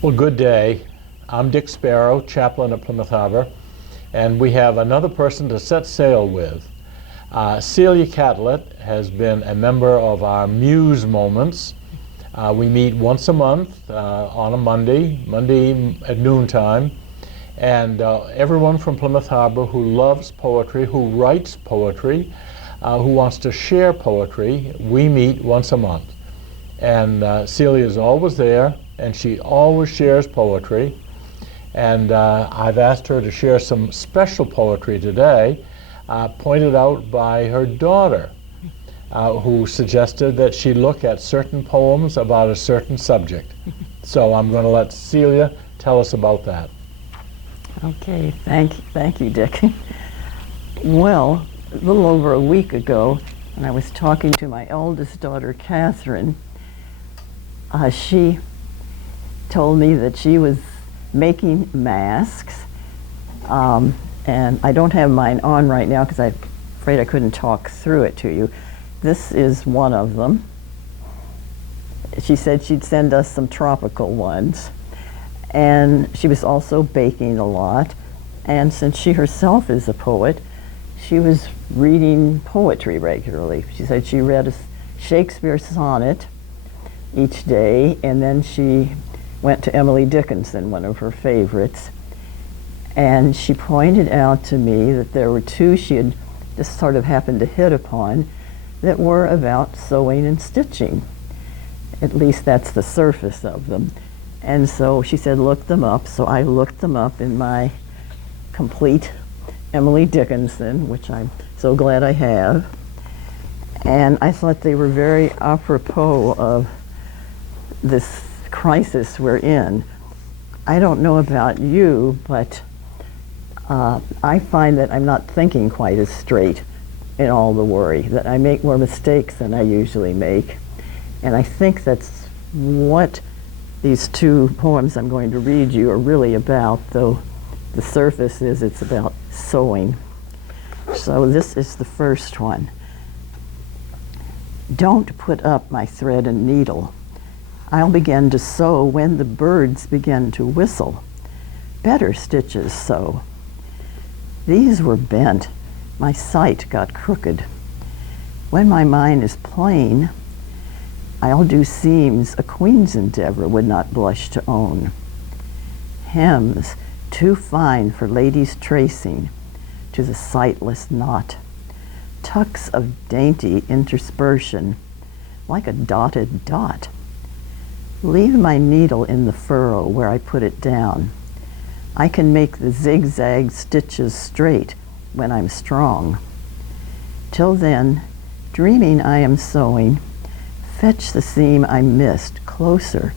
Well, good day. I'm Dick Sparrow, chaplain at Plymouth Harbor, and we have another person to set sail with. Celia Catlett has been a member of our Muse Moments. We meet once a month on a Monday at noontime, and everyone from Plymouth Harbor who loves poetry, who writes poetry, who wants to share poetry, we meet once a month. And Celia is always there, and she always shares poetry. And I've asked her to share some special poetry today, pointed out by her daughter, who suggested that she look at certain poems about a certain subject. So I'm going to let Celia tell us about that. Okay, thank you, Dick. Well, a little over a week ago, when I was talking to my eldest daughter, Catherine, she told me that she was making masks, and I don't have mine on right now because I'm afraid I couldn't talk through it to you. This is one of them. She said she'd send us some tropical ones, and she was also baking a lot, and since she herself is a poet, she was reading poetry regularly. She said she read a Shakespeare sonnet each day, and then she went to Emily Dickinson, one of her favorites, and she pointed out to me that there were two she had just sort of happened to hit upon that were about sewing and stitching. At least that's the surface of them. And so she said, look them up. So I looked them up in my complete Emily Dickinson, which I'm so glad I have. And I thought they were very apropos of this crisis we're in. I don't know about you, but I find that I'm not thinking quite as straight in all the worry, that I make more mistakes than I usually make. And I think that's what these two poems I'm going to read you are really about, though the surface is it's about sewing. So this is the first one. Don't put up my thread and needle. I'll begin to sew when the birds begin to whistle. Better stitches sew. These were bent. My sight got crooked. When my mind is plain, I'll do seams a queen's endeavor would not blush to own. Hems too fine for ladies' tracing to the sightless knot. Tucks of dainty interspersion like a dotted dot. Leave my needle in the furrow where I put it down. I can make the zigzag stitches straight when I'm strong. Till then, dreaming I am sewing, fetch the seam I missed closer,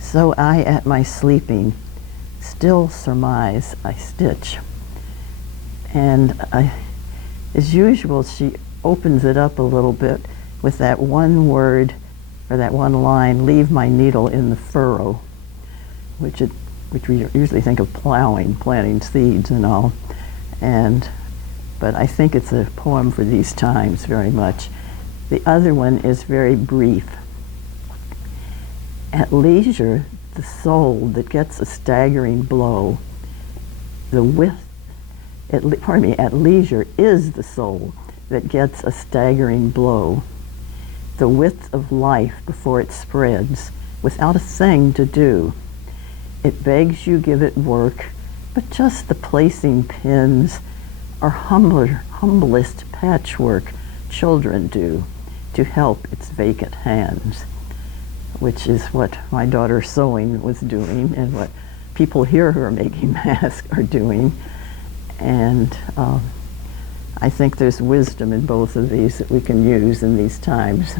so I at my sleeping still surmise I stitch. And as usual, she opens it up a little bit with that one word, or that one line, leave my needle in the furrow, which we usually think of plowing, planting seeds and all. But I think it's a poem for these times very much. The other one is very brief. At leisure, the soul that gets a staggering blow, at leisure is the soul that gets a staggering blow. The width of life before it spreads, without a thing to do. It begs you give it work, but just the placing pins or humblest patchwork children do to help its vacant hands, which is what my daughter sewing was doing and what people here who are making masks are doing. And I think there's wisdom in both of these that we can use in these times.